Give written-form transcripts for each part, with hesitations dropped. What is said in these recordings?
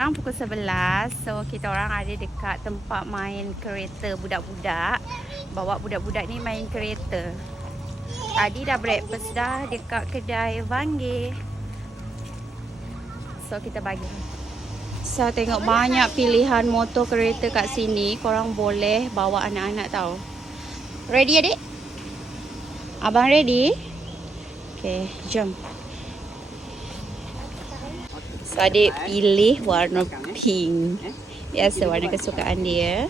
Sekarang pukul 11. So kita orang ada dekat tempat main kereta budak-budak. Bawa budak-budak ni main kereta. Tadi dah breakfast dah dekat kedai Vange. So kita bagi. So tengok banyak pilihan motor kereta kat sini. Korang boleh bawa anak-anak tau. Ready adik? Abang ready? Okay, jom. So adik pilih warna pink. Biasa warna kesukaan dia.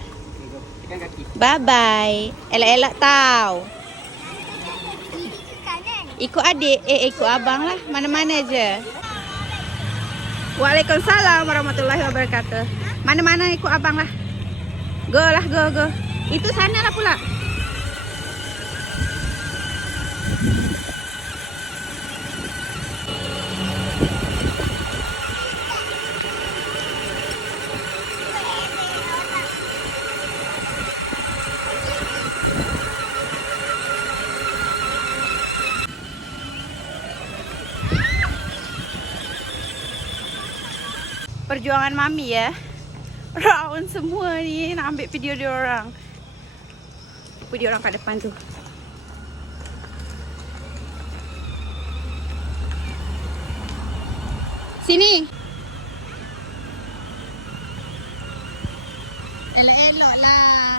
Bye bye. Elak-elak tau. Ikut adik, ikut abang lah. Mana-mana je. Waalaikumsalam warahmatullahi wabarakatuh. Mana-mana ikut abang lah. Go lah, go. Itu sana lah pula. Perjuangan mami ya. Round semua ni nak ambil video dia orang. Video orang kat depan tu. Sini. Elok-elok lah.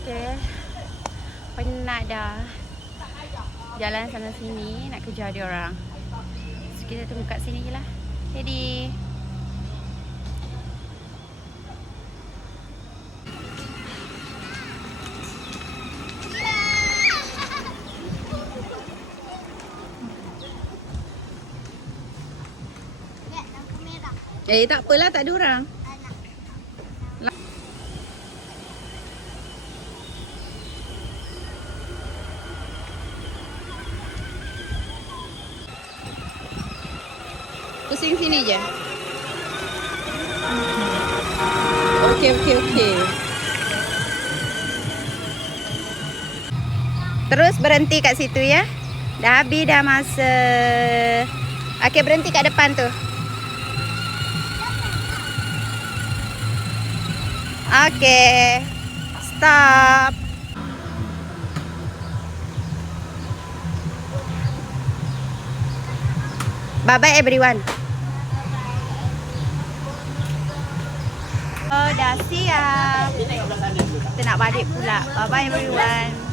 Okay. Penat dah jalan sana sini nak kejar dia orang. So kita tunggu kat sini je lah. Jadi tak apalah, tak ada orang. Pusing sini je. Okey. Terus berhenti kat situ ya. Dah habis dah masa. Okey, berhenti kat depan tu. Okey. Stop. Bye-bye everyone. Oh, dah siap. Kita nak balik pula. Bye-bye everyone.